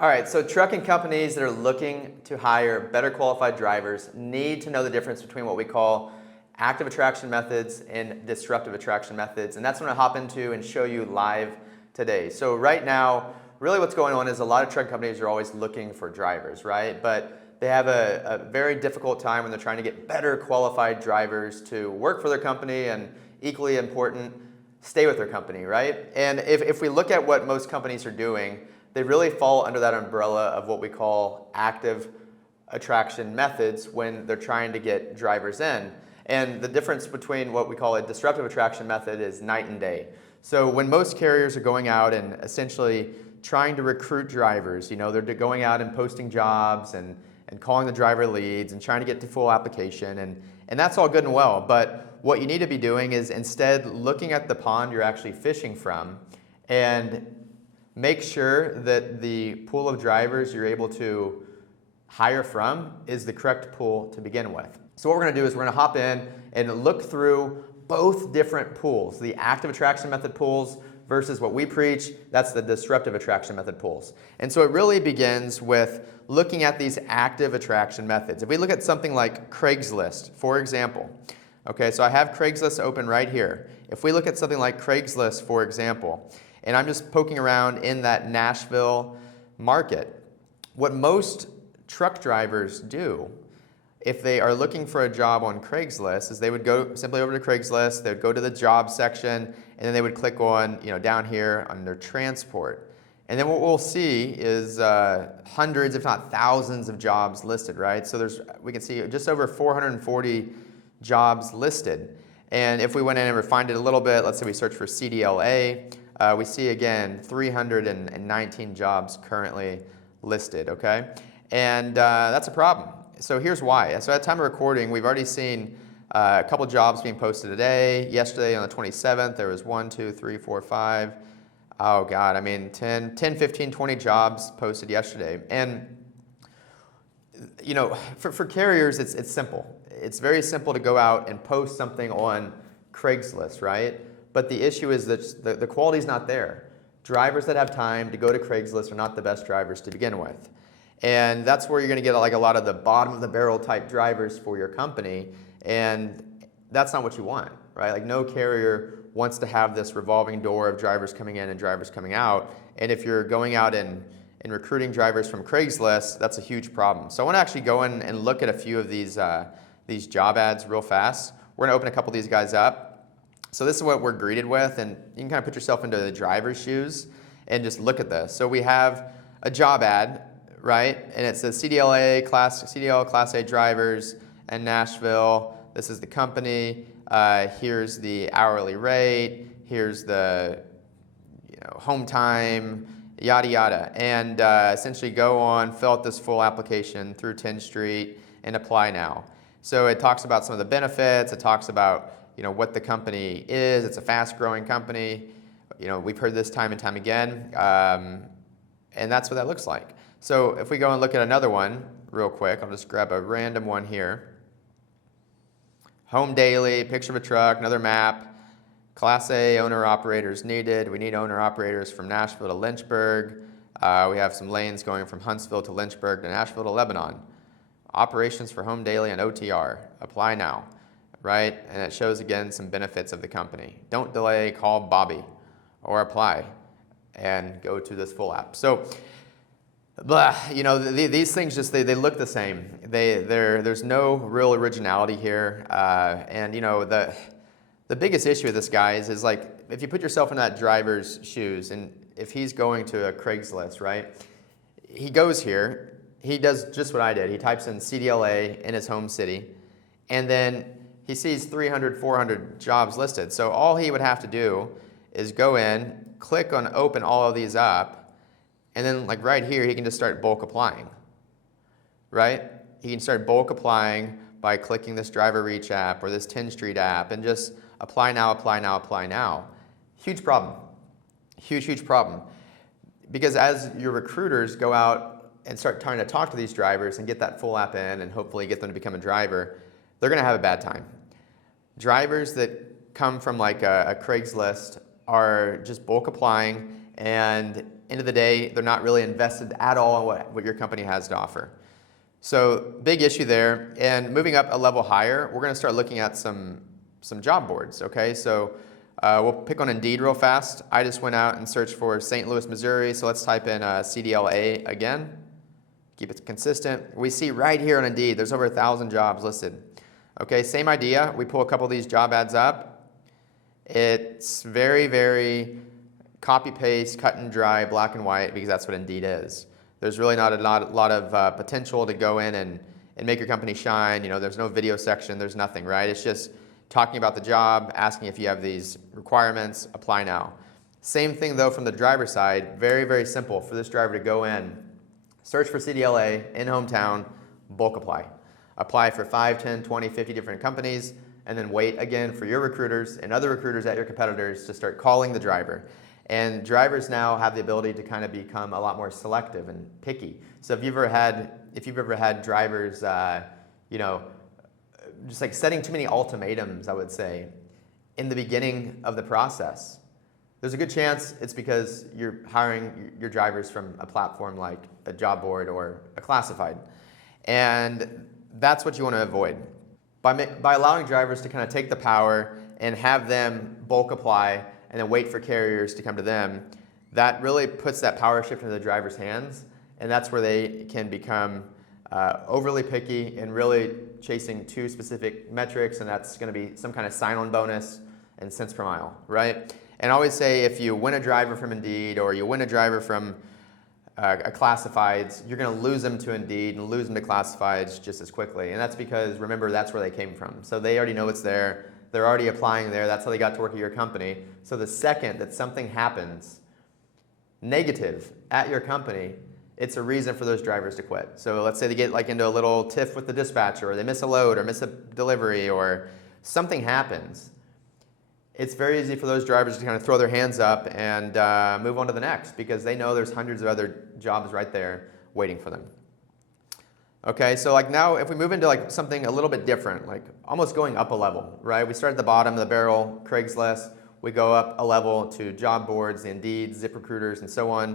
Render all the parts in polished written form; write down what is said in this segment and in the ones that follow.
All right, so trucking companies that are looking to hire better qualified drivers need to know the difference between what we call active attraction methods and disruptive attraction methods. And that's what I'm gonna hop into and show you live today. So right now, really what's going on is a lot of trucking companies are always looking for drivers, right? But they have a very difficult time when they're trying to get better qualified drivers to work for their company, and equally important, stay with their company, right? And if we look at what most companies are doing, they really fall under that umbrella of what we call active attraction methods when they're trying to get drivers in. And the difference between what we call a disruptive attraction method is night and day. So when most carriers are going out and essentially trying to recruit drivers, they're going out and posting jobs and calling the driver leads and trying to get to full application, and that's all good and well. But what you need to be doing is instead looking at the pond you're actually fishing from and make sure that the pool of drivers you're able to hire from is the correct pool to begin with. So what we're going to do is we're going to hop in and look through both different pools, the active attraction method pools versus what we preach, that's the disruptive attraction method pools. And so it really begins with looking at these active attraction methods. If we look at something like Craigslist, for example, okay, so I have Craigslist open right here. If we look at something like Craigslist, for example, and I'm just poking around in that Nashville market, what most truck drivers do if they are looking for a job on Craigslist is they would go simply over to Craigslist, they would go to the job section, and then they would click on, down here under transport. And then what we'll see is hundreds, if not thousands of jobs listed, right? So we can see just over 440 jobs listed. And if we went in and refined it a little bit, let's say we search for CDLA, we see again 319 jobs currently listed, okay? And that's a problem. So here's why. So at the time of recording, we've already seen a couple jobs being posted today. Yesterday on the 27th, there was 1, 2, 3, 4, 5. Oh God, 10, 15, 20 jobs posted yesterday. And for carriers, it's simple. It's very simple to go out and post something on Craigslist, right? But the issue is that the quality's not there. Drivers that have time to go to Craigslist are not the best drivers to begin with. And that's where you're going to get a lot of the bottom of the barrel type drivers for your company, and that's not what you want, right? Like no carrier wants to have this revolving door of drivers coming in and drivers coming out. And if you're going out and recruiting drivers from Craigslist, that's a huge problem. So I want to actually go in and look at a few of these job ads real fast. We're going to open a couple of these guys up. So this is what we're greeted with, and you can kind of put yourself into the driver's shoes and just look at this. So we have a job ad, right? And it says CDL Class A drivers in Nashville. This is the company. Here's the hourly rate. Here's the home time, yada yada. And essentially go on, fill out this full application through 10th Street and apply now. So it talks about some of the benefits. It talks about what the company is. It's a fast-growing company. We've heard this time and time again, and that's what that looks like. So if we go and look at another one real quick, I'll just grab a random one here. Home daily, picture of a truck, another map. Class A owner-operators needed. We need owner-operators from Nashville to Lynchburg. We have some lanes going from Huntsville to Lynchburg to Nashville to Lebanon. Operations for home daily and OTR. Apply now, right? And it shows again some benefits of the company. Don't delay, call Bobby or apply and go to this full app. So, these things just, they look the same. There's no real originality here. And the biggest issue with this, guys, is like, if you put yourself in that driver's shoes, and if he's going to a Craigslist, right? He goes here, he does just what I did. He types in CDLA in his home city, and then he sees 300, 400 jobs listed. So all he would have to do is go in, click on open all of these up, and then like right here, he can just start bulk applying, right? He can start bulk applying by clicking this driver reach app or this 10th Street app and just apply now, apply now, apply now. Huge problem. Huge problem. Because as your recruiters go out and start trying to talk to these drivers and get that full app in and hopefully get them to become a driver, they're going to have a bad time. Drivers that come from like a Craigslist are just bulk applying, and end of the day, they're not really invested at all in what your company has to offer. So big issue there. And moving up a level higher, we're going to start looking at some job boards. Okay, so we'll pick on Indeed real fast. I just went out and searched for St. Louis, Missouri. So let's type in CDLA again. Keep it consistent. We see right here on Indeed, there's over 1,000 jobs listed. Okay, same idea. We pull a couple of these job ads up. It's very, very copy-paste, cut and dry, black and white, because that's what Indeed is. There's really not a lot of potential to go in and make your company shine. You know, there's no video section, there's nothing, right? It's just talking about the job, asking if you have these requirements, apply now. Same thing though from the driver side, very, very simple for this driver to go in, search for CDLA in hometown, bulk apply. Apply for 5, 10, 20, 50 different companies, and then wait again for your recruiters and other recruiters at your competitors to start calling the driver. And drivers now have the ability to kind of become a lot more selective and picky. So if you've ever had drivers, you know, just like setting too many ultimatums, I would say, in the beginning of the process, there's a good chance it's because you're hiring your drivers from a platform like a job board or a classified. And that's what you want to avoid. By allowing drivers to kind of take the power and have them bulk apply and then wait for carriers to come to them, that really puts that power shift into the driver's hands, and that's where they can become overly picky and really chasing two specific metrics, and that's going to be some kind of sign-on bonus and cents per mile, right? And I always say if you win a driver from Indeed or you win a driver from a classifieds, you're going to lose them to Indeed and lose them to classifieds just as quickly. And that's because, remember, that's where they came from. So they already know it's there. They're already applying there. That's how they got to work at your company. So the second that something happens negative at your company, it's a reason for those drivers to quit. So let's say they get like into a little tiff with the dispatcher, or they miss a load or miss a delivery, or something happens. It's very easy for those drivers to kind of throw their hands up and move on to the next, because they know there's hundreds of other jobs right there waiting for them. Okay, so like now if we move into like something a little bit different, like almost going up a level, right? We start at the bottom of the barrel, Craigslist, we go up a level to job boards, Indeed, ZipRecruiters, and so on.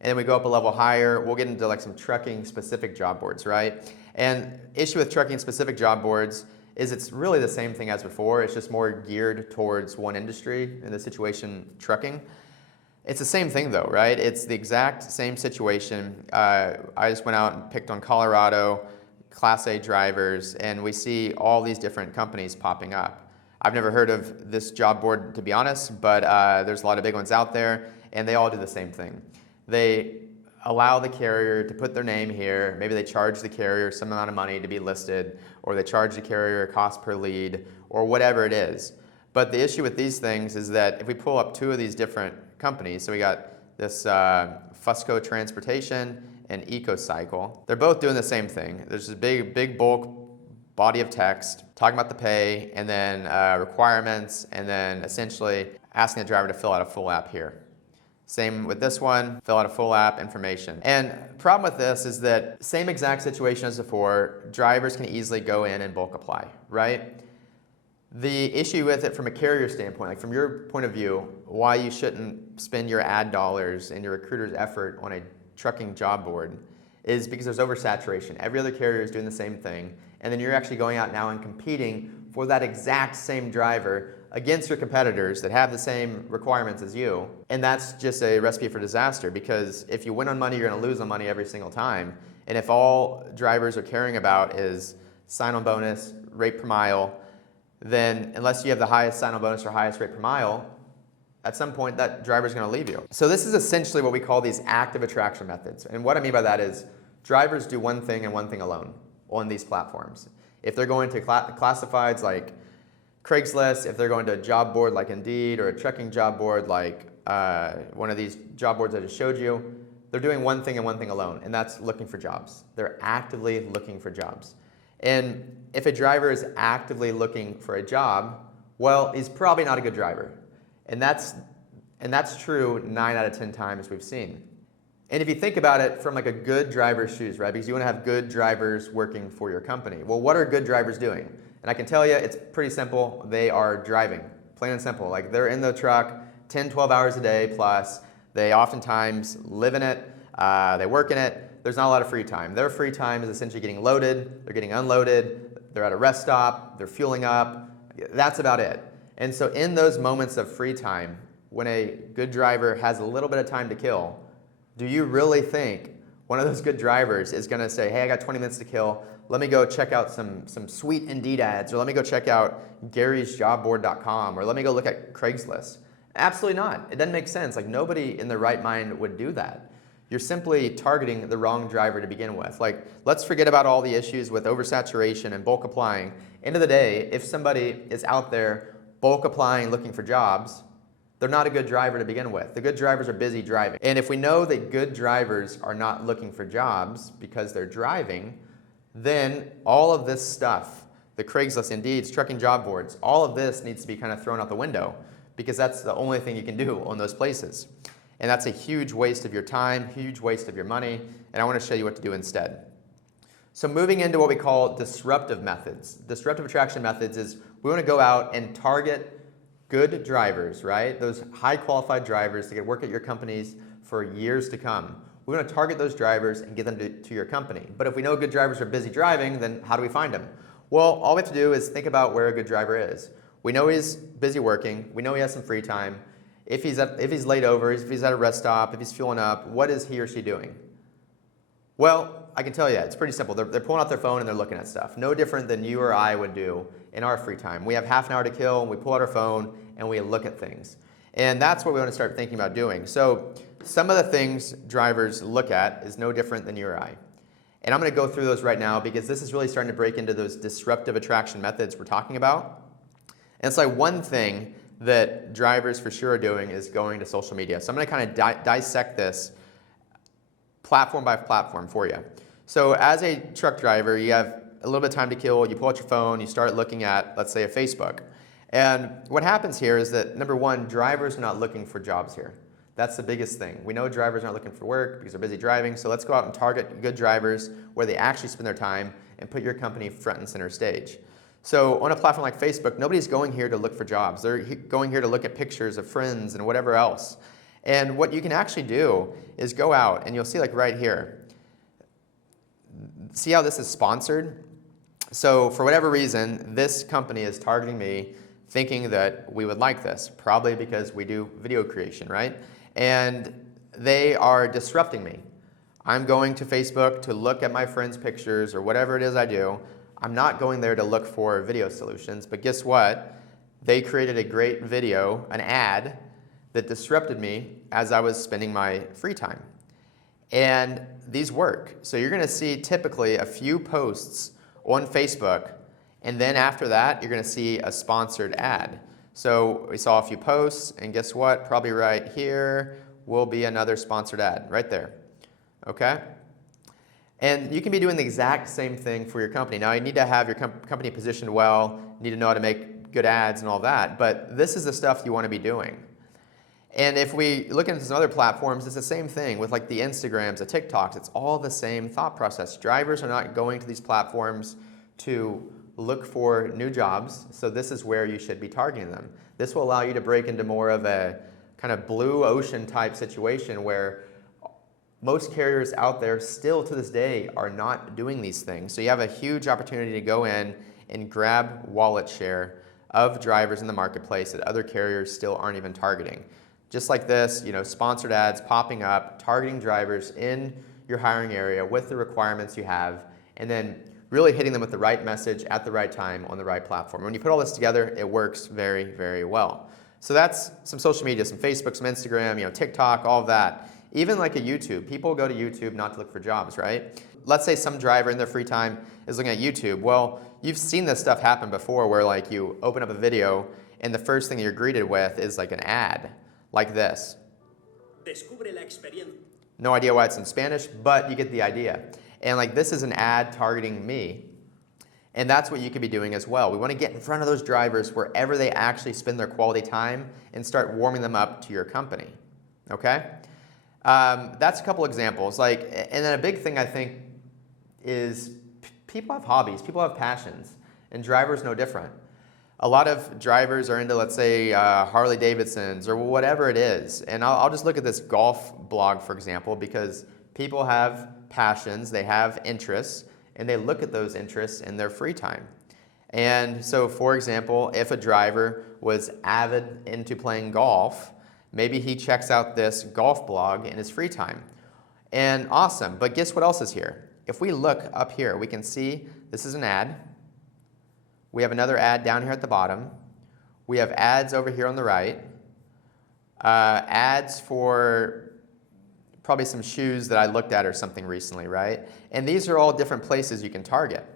And then we go up a level higher, we'll get into like some trucking specific job boards, right? And issue with trucking specific job boards is it's really the same thing as before. It's just more geared towards one industry, in this situation, trucking. It's the same thing though, right? It's the exact same situation. I just went out and picked on Colorado, Class A drivers, and we see all these different companies popping up. I've never heard of this job board, to be honest, but there's a lot of big ones out there, and they all do the same thing. They allow the carrier to put their name here. Maybe they charge the carrier some amount of money to be listed, or they charge the carrier a cost per lead, or whatever it is. But the issue with these things is that if we pull up two of these different companies, so we got this Fusco Transportation and EcoCycle, they're both doing the same thing. There's this big bulk body of text talking about the pay, and then requirements, and then essentially asking the driver to fill out a full app here. Same with this one, fill out a full app, information. And problem with this is that same exact situation as before, drivers can easily go in and bulk apply, right? The issue with it from a carrier standpoint, like from your point of view, why you shouldn't spend your ad dollars and your recruiter's effort on a trucking job board is because there's oversaturation. Every other carrier is doing the same thing, and then you're actually going out now and competing for that exact same driver against your competitors that have the same requirements as you, and that's just a recipe for disaster, because if you win on money, you're going to lose on money every single time. And if all drivers are caring about is sign-on bonus, rate per mile, then unless you have the highest sign-on bonus or highest rate per mile, at some point that driver's going to leave you. So this is essentially what we call these active attraction methods. And what I mean by that is drivers do one thing and one thing alone on these platforms. If they're going to classifieds like Craigslist, if they're going to a job board like Indeed, or a trucking job board like one of these job boards I just showed you, they're doing one thing and one thing alone, and that's looking for jobs. They're actively looking for jobs. And if a driver is actively looking for a job, well, he's probably not a good driver. And that's true 9 out of 10 times we've seen. And if you think about it from like a good driver's shoes, right? Because you want to have good drivers working for your company. Well, what are good drivers doing? And I can tell you, it's pretty simple. They are driving, plain and simple. Like they're in the truck 10, 12 hours a day plus. They oftentimes live in it, they work in it. There's not a lot of free time. Their free time is essentially getting loaded, they're getting unloaded, they're at a rest stop, they're fueling up. That's about it. And so in those moments of free time, when a good driver has a little bit of time to kill, do you really think one of those good drivers is going to say, hey, I got 20 minutes to kill, let me go check out some sweet Indeed ads, or let me go check out garysjobboard.com, or let me go look at Craigslist? Absolutely not. It doesn't make sense. Like, nobody in their right mind would do that. You're simply targeting the wrong driver to begin with. Like, let's forget about all the issues with oversaturation and bulk applying. End of the day, if somebody is out there bulk applying looking for jobs, they're not a good driver to begin with. The good drivers are busy driving. And if we know that good drivers are not looking for jobs because they're driving, then all of this stuff, the Craigslist, Indeeds, trucking job boards, all of this needs to be kind of thrown out the window, because that's the only thing you can do on those places. And that's a huge waste of your time, huge waste of your money, and I want to show you what to do instead. So moving into what we call disruptive methods. Disruptive attraction methods is we want to go out and target good drivers, right? Those high qualified drivers that can work at your companies for years to come. We want to target those drivers and get them to your company. But if we know good drivers are busy driving, then how do we find them? Well, all we have to do is think about where a good driver is. We know he's busy working. We know he has some free time. If he's laid over, if he's at a rest stop, if he's fueling up, what is he or she doing? Well, I can tell you, it's pretty simple. They're pulling out their phone and they're looking at stuff. No different than you or I would do in our free time. We have half an hour to kill, and we pull out our phone and we look at things. And that's what we want to start thinking about doing. So some of the things drivers look at is no different than you or I. And I'm going to go through those right now, because this is really starting to break into those disruptive attraction methods we're talking about. And it's like one thing that drivers for sure are doing is going to social media. So I'm going to kind of dissect this platform by platform for you. So as a truck driver, you have a little bit of time to kill, you pull out your phone, you start looking at, let's say, a Facebook. And what happens here is that, number one, drivers are not looking for jobs here. That's the biggest thing. We know drivers aren't looking for work because they're busy driving, so let's go out and target good drivers where they actually spend their time and put your company front and center stage. So on a platform like Facebook, nobody's going here to look for jobs. They're going here to look at pictures of friends and whatever else. And what you can actually do is go out, and you'll see, like right here, see how this is sponsored? So for whatever reason, this company is targeting me, thinking that we would like this, probably because we do video creation, right? And they are disrupting me. I'm going to Facebook to look at my friends' pictures or whatever it is I do. I'm not going there to look for video solutions, but guess what? They created a great video, an ad, that disrupted me as I was spending my free time. And these work. So you're going to see typically a few posts on Facebook, and then after that, you're going to see a sponsored ad. So we saw a few posts, and guess what? Probably right here will be another sponsored ad, right there. Okay? And you can be doing the exact same thing for your company. Now, you need to have your company positioned well, you need to know how to make good ads and all that, but this is the stuff you want to be doing. And if we look into some other platforms, it's the same thing with like the Instagrams, the TikToks. It's all the same thought process. Drivers are not going to these platforms to look for new jobs, so this is where you should be targeting them. This will allow you to break into more of a kind of blue ocean type situation where most carriers out there still to this day are not doing these things. So you have a huge opportunity to go in and grab wallet share of drivers in the marketplace that other carriers still aren't even targeting. Just like this, sponsored ads popping up, targeting drivers in your hiring area with the requirements you have, and then really hitting them with the right message at the right time on the right platform. When you put all this together, it works very, very well. So that's some social media, some Facebook, some Instagram, TikTok, all of that. Even like a YouTube. People go to YouTube not to look for jobs, right? Let's say some driver in their free time is looking at YouTube. Well, you've seen this stuff happen before where like you open up a video and the first thing you're greeted with is like an ad like this. No idea why it's in Spanish, but you get the idea. And like this is an ad targeting me. And that's what you could be doing as well. We want to get in front of those drivers wherever they actually spend their quality time and start warming them up to your company. Okay? That's a couple examples. And then a big thing I think is people have hobbies, people have passions, and drivers no different. A lot of drivers are into, let's say, Harley Davidsons or whatever it is. And I'll just look at this golf blog, for example, because people have passions, they have interests, and they look at those interests in their free time. And so, for example, if a driver was avid into playing golf, maybe he checks out this golf blog in his free time. And awesome, but guess what else is here? If we look up here, we can see this is an ad. We have another ad down here at the bottom. We have ads over here on the right. Ads for probably some shoes that I looked at or something recently, right? And these are all different places you can target.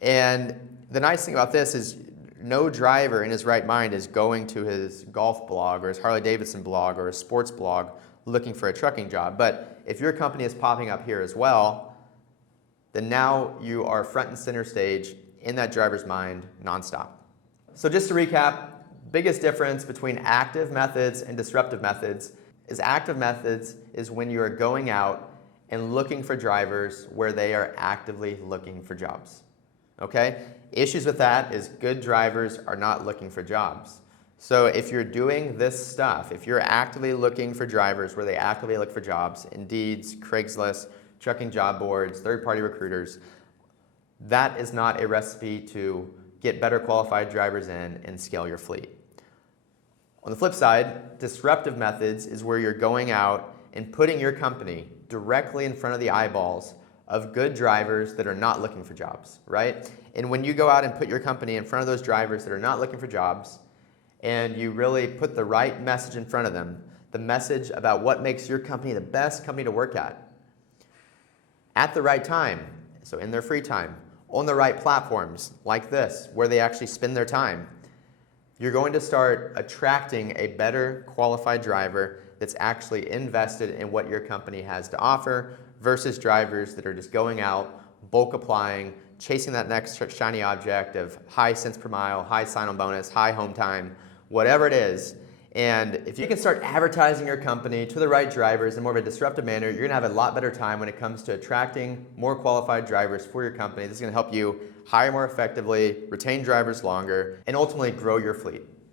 And the nice thing about this is no driver in his right mind is going to his golf blog or his Harley Davidson blog or his sports blog looking for a trucking job. But if your company is popping up here as well, then now you are front and center stage in that driver's mind nonstop. So just to recap, biggest difference between active methods and disruptive methods is active methods is when you are going out and looking for drivers where they are actively looking for jobs. Okay? Issues with that is good drivers are not looking for jobs. So if you're doing this stuff, if you're actively looking for drivers where they actively look for jobs, Indeed's, Craigslist, trucking job boards, third-party recruiters, that is not a recipe to get better qualified drivers in and scale your fleet. On the flip side, disruptive methods is where you're going out and putting your company directly in front of the eyeballs of good drivers that are not looking for jobs, right? And when you go out and put your company in front of those drivers that are not looking for jobs, and you really put the right message in front of them, the message about what makes your company the best company to work at the right time, so in their free time, on the right platforms like this, where they actually spend their time, you're going to start attracting a better qualified driver that's actually invested in what your company has to offer versus drivers that are just going out, bulk applying, chasing that next shiny object of high cents per mile, high sign-on bonus, high home time, whatever it is. And if you can start advertising your company to the right drivers in more of a disruptive manner, you're going to have a lot better time when it comes to attracting more qualified drivers for your company. This is going to help you hire more effectively, retain drivers longer, and ultimately grow your fleet.